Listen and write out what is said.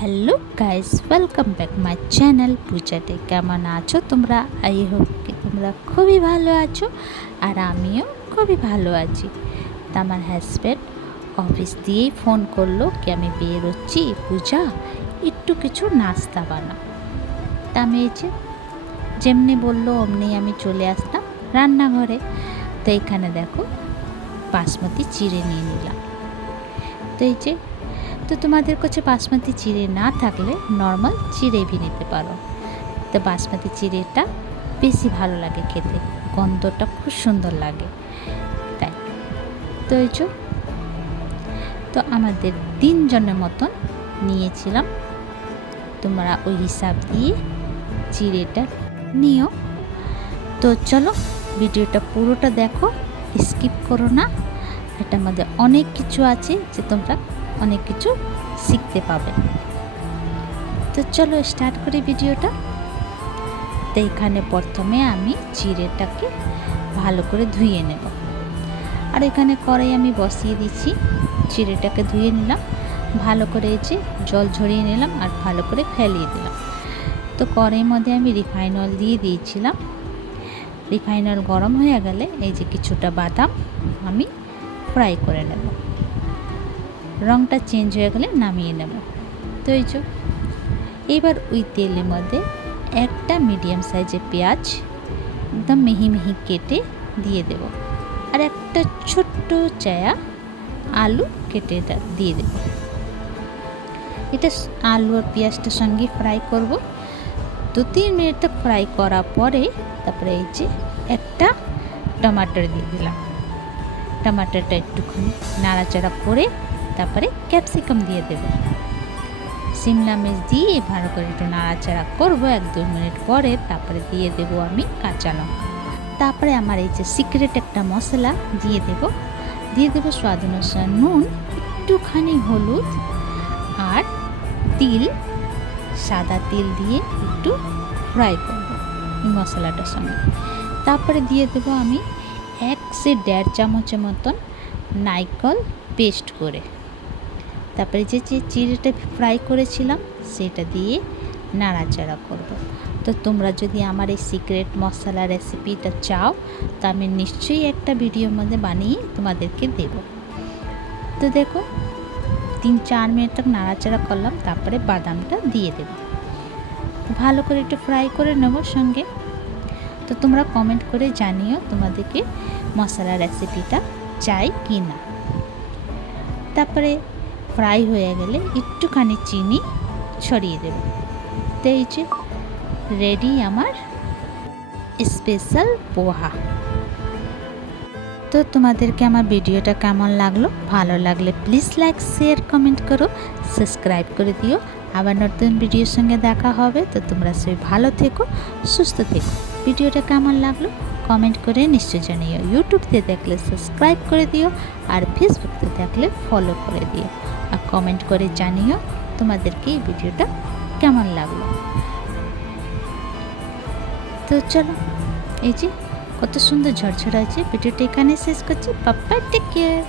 Hello guys, welcome back my channel পূজাতে। কেমন আছো তোমরা? আই হোপ কি তোমরা খুবই ভালো আছো, আর আমিও খুবই ভালো আছি। তা আমার হাজব্যান্ড অফিস দিয়েই ফোন করলো কি আমি বেরোচ্ছি পূজা, একটু কিছু নাস্তা বানাও। তা আমি যেমনি বললো অমনি আমি চলে আসতাম রান্নাঘরে। তো এখানে দেখো বাসমতি চিড়ে নিয়ে নিলাম। তো তোমাদের কাছে বাসমতি চিড়ে না থাকলে নর্মাল চিড়ে ভি নিতে পারো। তো বাসমতি চিড়েটা বেশি ভালো লাগে খেতে, গন্ধটা খুব সুন্দর লাগে তাই। তো আমাদের 3 জনের মতন নিয়েছিলাম, তোমরা ওই হিসাব দিয়ে চিড়েটা নিও। তো চলো ভিডিওটা পুরোটা দেখো, স্কিপ করো না। এটার মধ্যে অনেক কিছু আছে যে তোমরা অনেক কিছু শিখতে পাবে। তো চলো স্টার্ট করি ভিডিওটা। তো এখানে প্রথমে আমি চিড়েটাকে ভালো করে ধুয়ে নেব, আর এখানে কড়াই আমি বসিয়ে দিচ্ছি। চিড়েটাকে ধুয়ে নিলাম, ভালো করে জল ঝরিয়ে নিলাম আর ভালো করে ফেলিয়ে দিলাম। তো কড়াইয়ের মধ্যে আমি রিফাইন অয়েল দিয়ে দিয়েছিলাম। রিফাইন অয়েল গরম হয়ে গেলে কিছুটা বাদাম আমি ফ্রাই করে নেব, রঙটা চেঞ্জ হয়ে গেলে নামিয়ে নেব। তো এবার ওই তেলের মধ্যে একটা মিডিয়াম সাইজের পেঁয়াজ একদম মিহি মিহি কেটে দিয়ে দেব, আর একটা ছোট্ট চায়া আলু কেটে দিয়ে দেব। এটা আলু আর পেঁয়াজটার সঙ্গে ফ্রাই করব। 2-3 মিনিট ফ্রাই করার পরে তারপরে একটা টমাটো দিয়ে দিলাম। টমাটোটা একটুখানি নাড়াচাড়া করে তারপরে ক্যাপসিকাম দিয়ে দেব। শিমলা মির্চ দিয়ে ভালো করে একটু নাড়াচাড়া করব। 1-2 মিনিট পরে তারপরে দিয়ে দেব আমি কাঁচা লঙ্কা। তারপরে আমার সিক্রেট একটা মশলা দিয়ে দেব স্বাদ অনুসারে নুন, একটুখানি হলুদ আর তিল, সাদা তিল দিয়ে একটু ফ্রাই করব এই মশলাটার সঙ্গে। তারপরে দিয়ে দেব আমি 1-1.5 চামচের মতন নারকেল পেস্ট করে। তারপরে যে চিড়েটা ফ্রাই করেছিলাম সেটা দিয়ে নাড়াচাড়া করব। তো তোমরা যদি আমার এই সিক্রেট মশলা রেসিপিটা চাও তো আমি নিশ্চয়ই একটা ভিডিওর মধ্যে বানিয়ে তোমাদেরকে দেব। তো দেখো 3-4 মিনিট নাড়াচাড়া করলাম, তারপরে বাদামটা দিয়ে দেব, ভালো করে একটু ফ্রাই করে নেব সঙ্গে। তো তোমরা কমেন্ট করে জানিও তোমাদেরকে মশলা রেসিপিটা চাই কি না। তারপরে ফ্রাই হয়ে গেলে একটুখানি চিনি ছড়িয়ে দেব। তো রেডি আমার স্পেশাল পোহা। তো তোমাদেরকে আমার ভিডিওটা কেমন লাগলো? ভালো লাগলে প্লিজ লাইক, শেয়ার, কমেন্ট করো, সাবস্ক্রাইব করে দিও। আবার নতুন ভিডিওর সঙ্গে দেখা হবে। তো তোমরা সবাই ভালো থেকো, সুস্থ থেকো। ভিডিওটা কেমন লাগলো কমেন্ট করে নিশ্চয় জানিও। ইউটিউবতে দেখলে সাবস্ক্রাইব করে দিও, আর ফেসবুকতে দেখলে ফলো করে দিও, আর কমেন্ট করে জানিও তোমাদেরকে এই ভিডিওটা কেমন লাগলো। তো চলো কত সুন্দর ঝরঝরা আছে। ভিডিওটা এখানে শেষ করছি। Bye bye, take care.